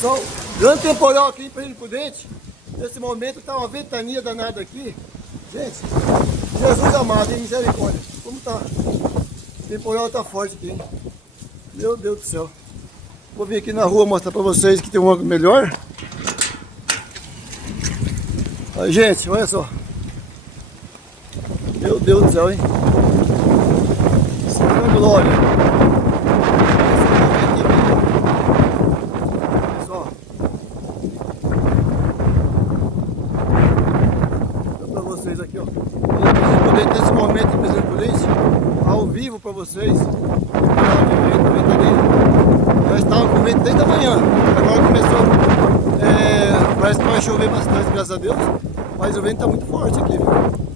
Pessoal, grande temporal aqui em Presidente Prudente. Nesse momento tá uma ventania danada aqui. Gente, Jesus amado, hein? Misericórdia. Como tá? O temporal tá forte aqui, hein? Meu Deus do céu. Vou vir aqui na rua mostrar pra vocês que tem um ângulo melhor. Aí, gente, olha só. Meu Deus do céu, hein? Isso é uma glória. Pessoal. Vou pra vocês aqui, ó. Nesse momento em Presidente Prudente, ao vivo pra vocês. Já estava com vento desde a manhã. Agora começou. Parece que vai chover bastante, graças a Deus. Mas o vento tá muito forte aqui, viu?